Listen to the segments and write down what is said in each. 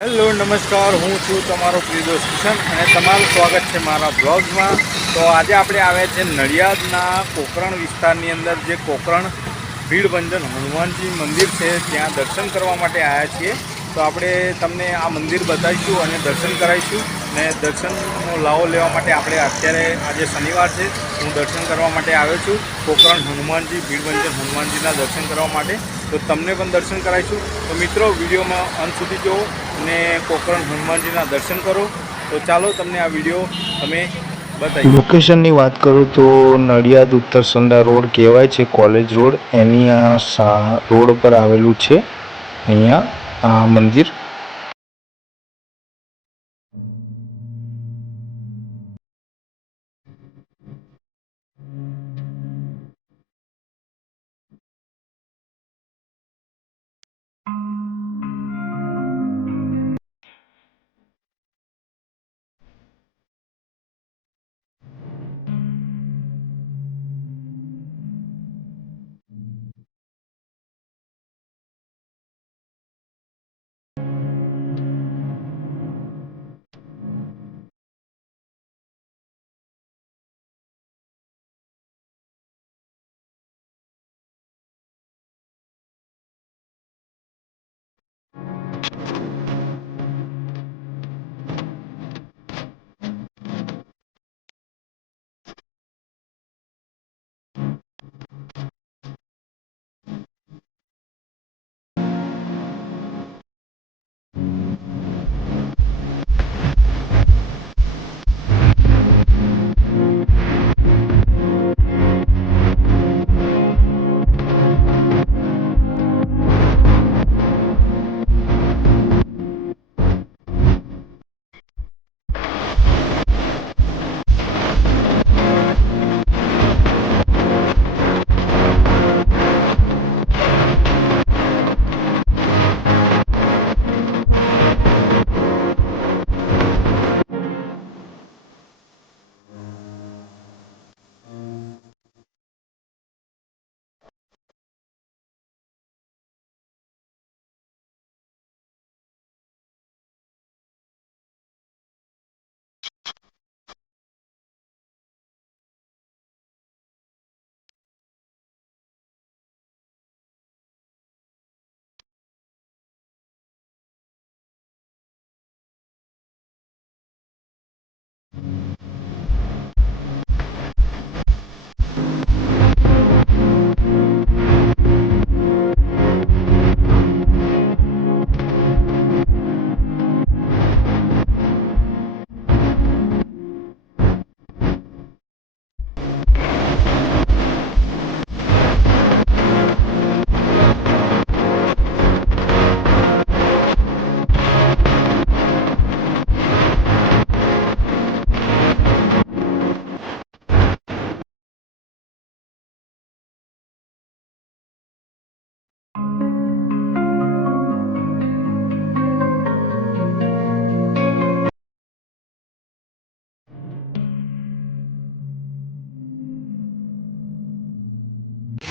Hello નમસ્કાર, હું છું તમારો પ્રિય દોસ્ત કિશન અને તમારું સ્વાગત છે મારા બ્લોગ્સમાં। તો આજે આપણે આવ્યા છે નડિયાદના કોકરણ વિસ્તારની અંદર જે કોકરણ ભીડભંજન હનુમાનજી મંદિર છે, ત્યાં દર્શન કરવા માટે આવ્યા છીએ। તો આપણે તમને આ મંદિર બતાવીશું અને દર્શન કરાવીશું ને દર્શનનો લાવો લેવા માટે આપણે અત્યારે આજે શનિવાર છે, હું દર્શન કરવા માટે આવ્યો છું કોકરણ હનુમાનજી ભીડભંજન હનુમાનજીના દર્શન કરવા માટે। તો તમને પણ દર્શન કરાવીશું। તો મિત્રો, વિડીયોમાં અંત સુધી જુઓ અને કોકરણ હનુમાનજીના દર્શન કરો। તો ચાલો તમને આ વિડીયો અમે બતાવીએ। લોકેશનની વાત કરું તો નડિયાદ ઉત્તર સંડા રોડ કહેવાય છે, કોલેજ રોડ એની આ રોડ પર આવેલું છે અહીંયા આ મંદિર।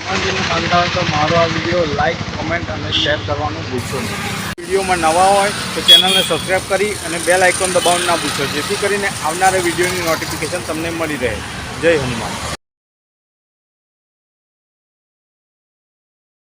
હનુમાનજીને માનતા હોય તો મારો આ વિડીયો લાઇક, કમેન્ટ અને શેર કરવાનું ભૂલશો નહીં। વિડીયોમાં નવા હોય તો ચેનલને સબસ્ક્રાઈબ કરી અને બેલ આઇકોન દબાવવાનું ના ભૂલશો, જેથી કરીને આવનારા વિડીયોની નોટિફિકેશન તમને મળી રહે। જય હનુમાન।